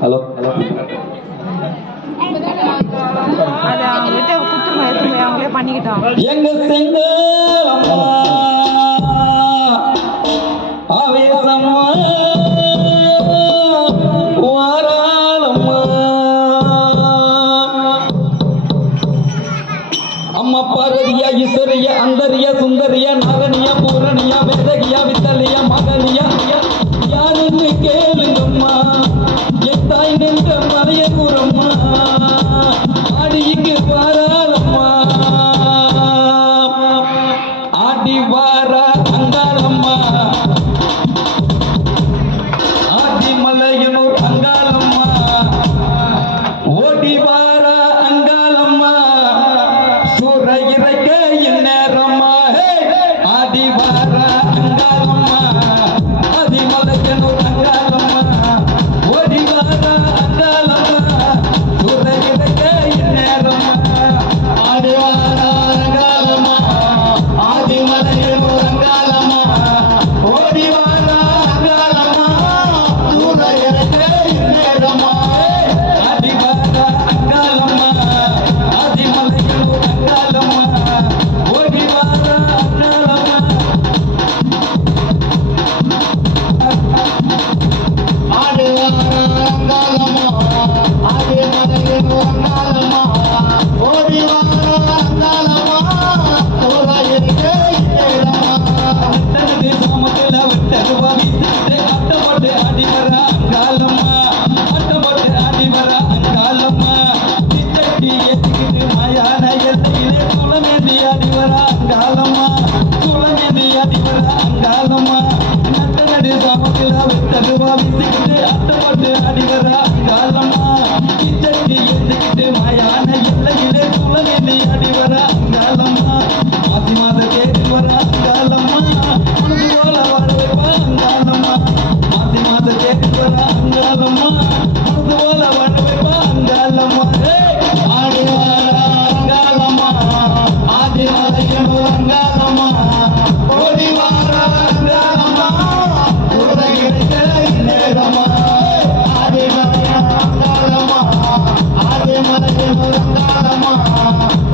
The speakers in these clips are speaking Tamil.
ஹலோ ஹலோ அது அவங்ககிட்ட குத்துருமா எடுத்து அவங்களே பண்ணிக்கிட்டாங்க. எங்க செங்கலம்மா ஆவேசம்மா வாராளம்மா அம்மா பார்வதியா ஈஸ்வரியா அந்தரியா சுந்தரியா நாகனியா பூரணியா வேதகியா வித்தலியா மகனியா யாருன்னு கேளுங்கம்மா என் தாய் நின்ற மலைய கூறம்மா ஆடிக்கு வாராளம்மா ஆடி வாரா அங்காளம்மா ஆடி மலையனூர் அங்காளம்மா ஓடி வாரா அங்காளம்மா சூற இறைக்க இந்நேரம்மா ஆடி வாரா அங்காளம்மா ஆதி மலையனூர் அங்காளம்மா ஓடி வாரா அங்காளம்மா சூற இறைக்க இந்நேரம்மா ஆடி வாரா அங்காளம்மா ஆதி மலையனூர் அங்காளம்மா ஓடி வாரா அங்காளம்மா சூற இறைக்க இந்நேரம்மா ஆடி வாரா அங்காளம்மா ஆதி மலையனூர் அங்காளம்மா ஓடி வாரா அங்காளம்மா ஆடி வாரா அங்காளம்மா ஆதி மலையனூர் அங்காளம்மா ஓடி வாரா அங்காளம்மா சூற இறைக்க இந்நேரம்மா விட்டது சாமத்துல விட்டது வீசிட்டு அட்டப்பட்டு ஆடி வரா அங்காளம்மா அட்டப்பட்டு ஆடி வரா அங்காளம்மா திட்டட்டி ஏத்திக்கிட்டு மாயான எல்லையிலே சுளமேந்தி ஆடி வரா அங்காளம்மா சுளமேந்தி ஆடி வரா அங்காளம்மா நட்ட நடு சாமத்துல விட்டது வீசிக்கிட்டு அட்டப்பட்டு ஆடி வரா அங்காளம்மா திட்டட்டி ஏத்திக்கிட்டு மாயான எல்லையிலே சுளமேந்தி ஆடி வரா அங்காளம்மா மாசி மாத தேடி வரா அங்காளம்மா மனது போல வாழ வைப்பா அங்காளம்மா மாசி மாத தேடி வரா அங்காளம்மா மனது போல வாழ வைப்பா அங்காளம்மா ஆடி வாரா அங்காளம்மா ஆதி மலையனூர் அங்காளம்மா ஓடி வாரா அங்காளம்மா சூற இறைக்க இந்நேரம்மா ஆதி மலையனூர் அங்காளம்மா ஆதி மலையனூர் அங்காளம்மா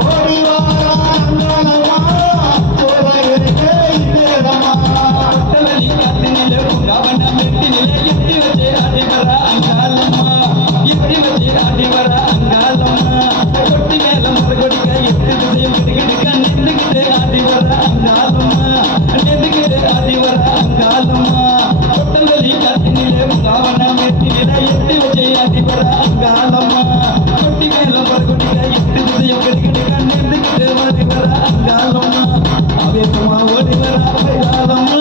ஓடி வாரா அங்காளம்மா சூற இறைக்க இந்நேரம்மா ஒட்டவெளி காட்டினிலே உண்டாவன மெட்டினிலே எட்டி வச்சு ஆடி வரா அங்காளம்மா எட்டி வச்சு ஆடி வரா அங்காளம்மா கொட்டி மேல மறுகொடிக்க எட்டு திசையும் கிடுகிடுக்க நின்றுகிட்டு ஆடி வரா அங்காளம்மா நின்றுகிட்டு ஆடி வரா அங்காளம்மா ஒட்டவெளி காட்டினிலே உண்டாவன மெட்டினிலே எட்டி வச்சு ஆடி வரா அங்காளம்மா கொட்டி மேல மறுகொடிக்க எட்டு திசையும் கிடுகிடுக்க நின்றுகிட்டு ஆடி வரா அங்காளம்மா ஆவேசமா ஓடி வரா அங்காளம்மா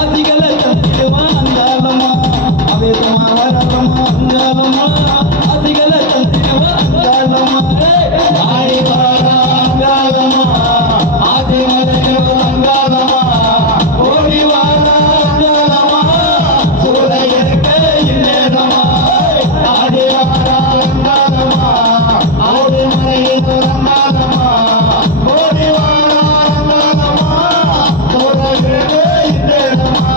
ஆதிகளை தந்திடுவா அங்காளம்மா ஆவேசமா வராளம்மா அங்காளம்மா ஆதிகளை தந்திடுவா அங்காளம்மா ஆடி வாரா அங்காளம்மா ஆதி மலையனூர் அங்காளம்மா ஓடி வாரா அங்காளம்மா சூற இறைக்க இந்நேரம்மா ஆடி வாரா அங்காளம்மா ஆதி மலையனூர் அங்காளம்மா ஓடி வாரா அங்காளம்மா சூற இறைக்க இந்நேரம்மா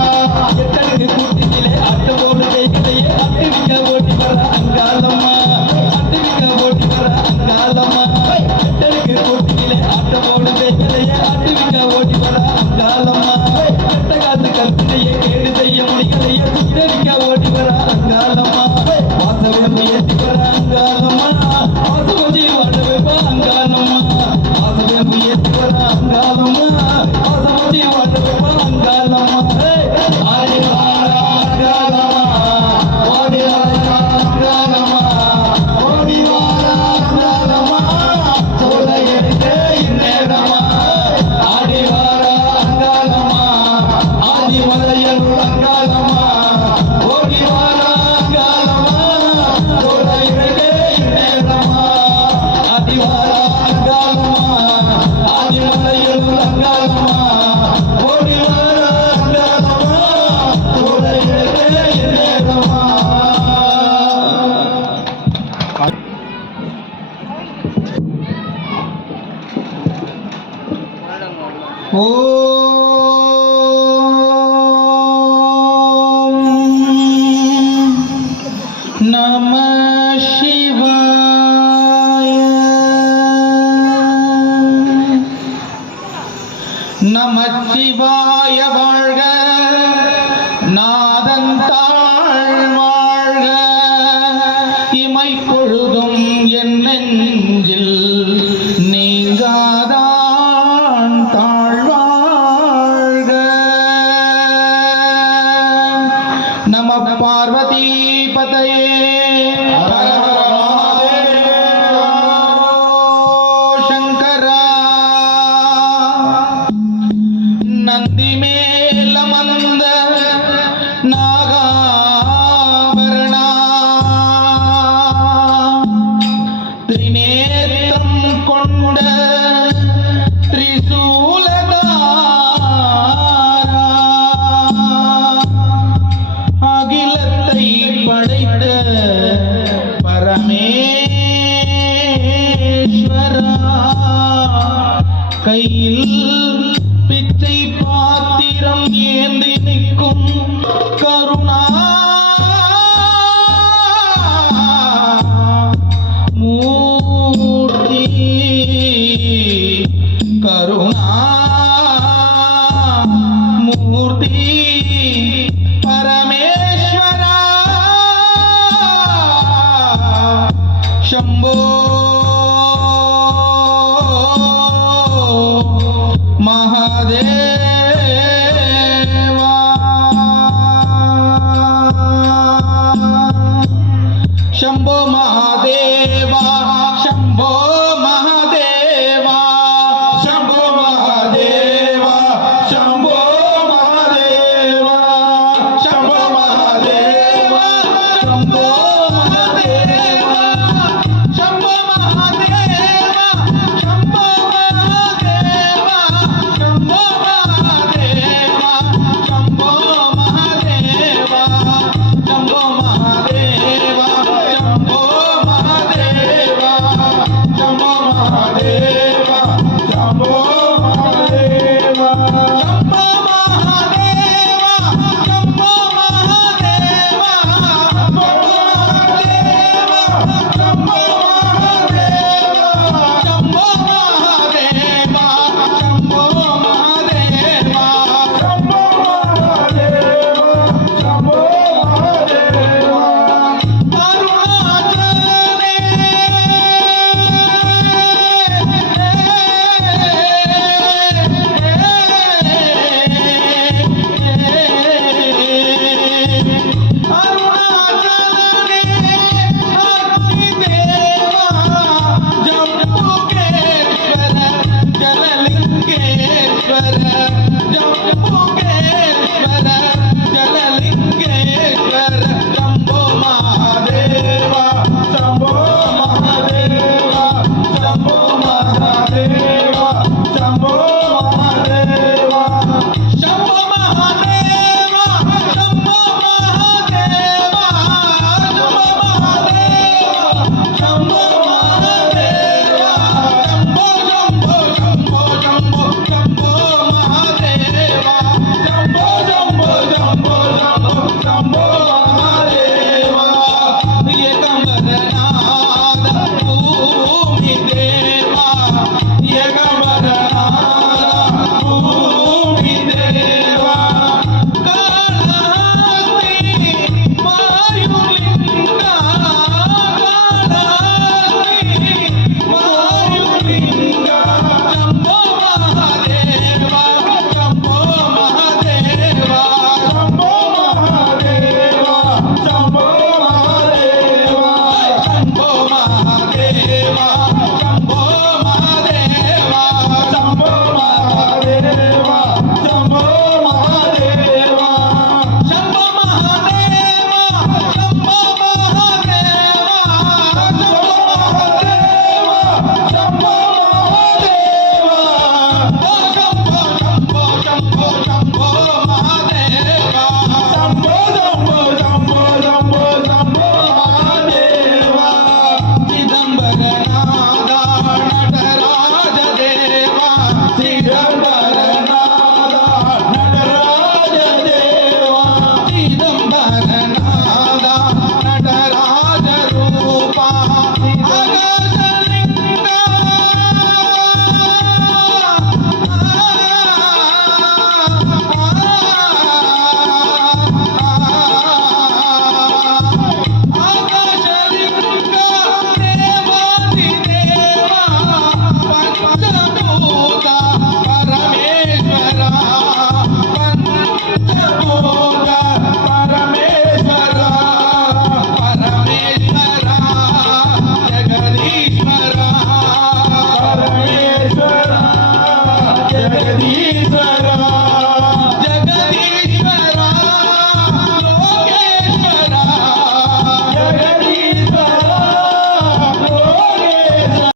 எத்தனை கூட்டிலே அட்டு போடு கைகளையே அட்டுவிக்க ஓடி வரா அங்காளம்மா அட்டுவிக்க ஓடி வரா அங்காளம்மா எத்தனை கூட்டிலே அட்டு போடு கைகளையே அட்டுவிக்க ஓடி வரா அங்காளம்மா கட்ட காத்து கற்பினையே கேடு செய்ய முடிகளையே சுட்டரிக்க ஓடி வரா அங்காளம்மா வாசவே ஏற்றி வரா அங்காளம்மா வாசவதி வாழ வைப்பா அங்காளம்மா வாசவே ஏற்றி வரா அங்காளம்மா வாசவதி வாழ வைப்பா அங்காளம்மா ஆடி வாரா அங்காளம்மா ஓடி வாரா அங்காளம்மா ஓடி வாரா அங்காளம்மா சூற இறைக்க இந்நேரம்மா ஆடி வாரா அங்காளம்மா ஆதி மலையனூர் அங்காளம்மா ஓடி வாரா அங்காளம்மா சூற இறைக்க இந்நேரம்மா ஆதி வாரா அங்காளம்மா ஆதி மலையனூர் அங்காளம்மா ஓடி வாரா அங்காளம்மா சூற இறைக்க இந்நேரம்மா ஓ நமச்சிவாய வாழ்க, நாதன் தாழ் வாழ்க, இமைப்பொழுதும் என் நெஞ்சில் நீங்காதான் தாழ்வாழ்க. நம பார்வதி பதையே ஹர ஹர மகாதேவ சங்கரா. நந்தி மேலமந்த நாகாபரண, திரிநேத்திரம் கொண்ட திரிசூலதாரா, அகிலத்தை படைத்த பரமேஸ்வரா, கையில் பிச்சை பாத்திரம் ஏந்தி நிற்கும் கருணா மூர்த்தி, கருணா மூர்த்தி பரமேஸ்வரா, शंभो महादेव।